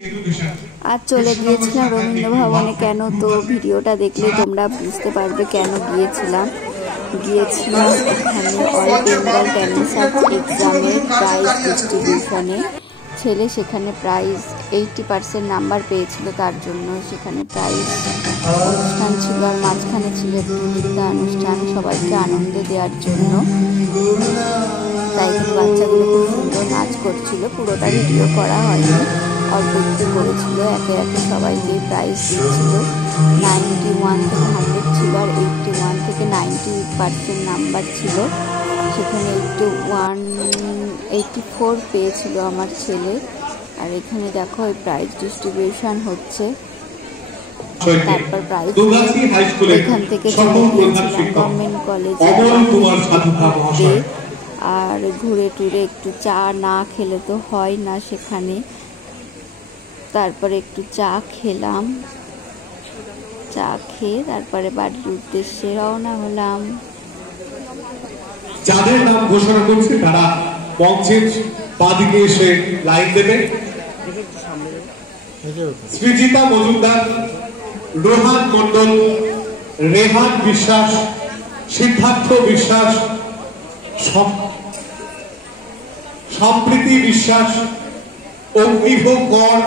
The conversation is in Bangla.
आज चले গিয়েছিলাম রবীন্দ্র ভবনে। কেন তো ভিডিওটা দেখলে তোমরা বুঝতে পারবে কেন গিয়েছিলাম। এখানে অল বেঙ্গল টেনিসার্স এক্সামের প্রাইজ ডিস্ট্রিবিউশনে। ছেলে সেখানে প্রাইজ 80% নাম্বার পেয়েছিল, তার জন্য সেখানে প্রাইজ অনুষ্ঠান ছিল। আর মাঝখানে ছিল একটু নৃত্য অনুষ্ঠান সবাইকে আনন্দ দেওয়ার জন্য। তাই বাচ্চাগুলো খুব সুন্দর নাচ করছিল। পুরোটা ভিডিও করা হয়নি, অল্প একটু করেছিল। একে একে সবাইকে প্রাইজ দিচ্ছিল। 91 থেকে 100 ছিল, আর 81 থেকে 90% নাম্বার ছিল। সেখানে 84 পেয়েছিল আমার ছেলে। আর এখানে দেখো এই প্রাইজ ডিস্ট্রিবিউশন হচ্ছে। তারপর প্রাইজ এখান থেকে চলে গিয়েছিলাম গভর্নমেন্ট কলেজে। আর ঘুরে টুরে একটু চা না খেলে তো হয় না সেখানে। তারপরে একটু চা খেলাম, চা খেয়ে তারপরে বাড়ির উদ্দেশ্যে রওনা হলাম। যাদের নাম ঘোষণা করছে তারা মঞ্চের বাদিকে এসে লাইন দেবে। সৃজিতা মজুমদার, রোহান মন্ডল, রেহান বিশ্বাস, সিদ্ধার্থ বিশ্বাস, সম্প্রীতি বিশ্বাস, অগ্নিভোগ কর,